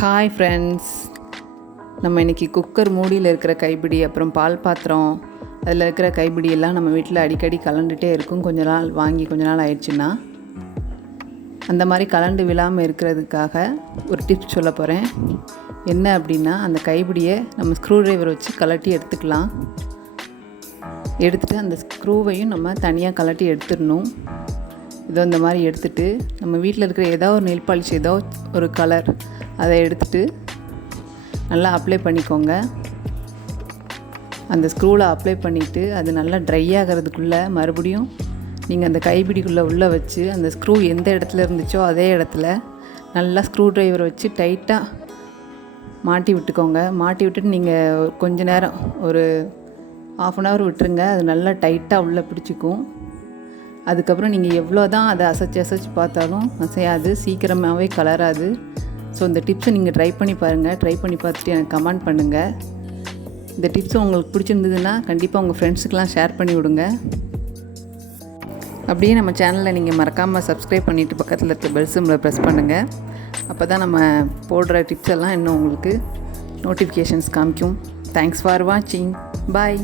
Hi friends, நம்ம இன்றைக்கி cooker மூடியில் இருக்கிற கைப்பிடி, அப்புறம் பால் பாத்திரம் அதில் இருக்கிற கைப்பிடி எல்லாம் நம்ம வீட்டில் அடிக்கடி கலண்டுகிட்டே இருக்கும். கொஞ்ச நாள் ஆயிடுச்சுன்னா அந்த மாதிரி கலண்டு விழாமல் இருக்கிறதுக்காக ஒரு டிப்ஸ் சொல்ல போகிறேன். என்ன அப்படின்னா, அந்த கைப்பிடியை நம்ம ஸ்க்ரூ ட்ரைவர் வச்சு கலட்டி எடுத்துக்கலாம். எடுத்துகிட்டு அந்த ஸ்க்ரூவையும் நம்ம தனியாக கலட்டி எடுத்துடணும். இதோ இந்த மாதிரி எடுத்துகிட்டு நம்ம வீட்டில் இருக்கிற ஏதோ ஒரு நெயில் பாலிஷ், ஏதோ ஒரு கலர், அதை எடுத்துகிட்டு நல்லா அப்ளை பண்ணிக்கோங்க. அந்த ஸ்க்ரூவில் அப்ளை பண்ணிவிட்டு அது நல்லா ட்ரை ஆகிறதுக்குள்ளே மறுபடியும் நீங்கள் அந்த கைப்பிடிக்குள்ளே உள்ளே வச்சு அந்த ஸ்க்ரூ எந்த இடத்துல இருந்துச்சோ அதே இடத்துல நல்லா ஸ்க்ரூ ட்ரைவரை வச்சு டைட்டாக மாட்டி விட்டுக்கோங்க. மாட்டி விட்டுட்டு நீங்கள் கொஞ்ச நேரம் ஒரு 1/2 hour விட்டுருங்க. அது நல்லா டைட்டாக உள்ளே பிடிச்சிக்கும். அதுக்கப்புறம் நீங்கள் எவ்வளோ தான் அதை அசைச்சு பார்த்தாலும் அசையாது, சீக்கிரமாகவே கலராது. ஸோ இந்த டிப்ஸை நீங்கள் ட்ரை பண்ணி பாருங்கள். ட்ரை பண்ணி பார்த்துட்டு எனக்கு கமெண்ட் பண்ணுங்கள். இந்த டிப்ஸ் உங்களுக்கு பிடிச்சிருந்ததுன்னா கண்டிப்பாக உங்கள் ஃப்ரெண்ட்ஸுக்கெலாம் ஷேர் பண்ணி விடுங்க. அப்படியே நம்ம சேனலை நீங்கள் மறக்காமல் சப்ஸ்கிரைப் பண்ணிவிட்டு பக்கத்தில் இருக்க பெல் சிம்பலை ப்ரெஸ் பண்ணுங்கள். அப்போ தான் நம்ம போடுற டிப்ஸ் எல்லாம் இன்னும் உங்களுக்கு நோட்டிஃபிகேஷன்ஸ் காமிக்கும். தேங்க்ஸ் ஃபார் வாட்சிங். பாய்.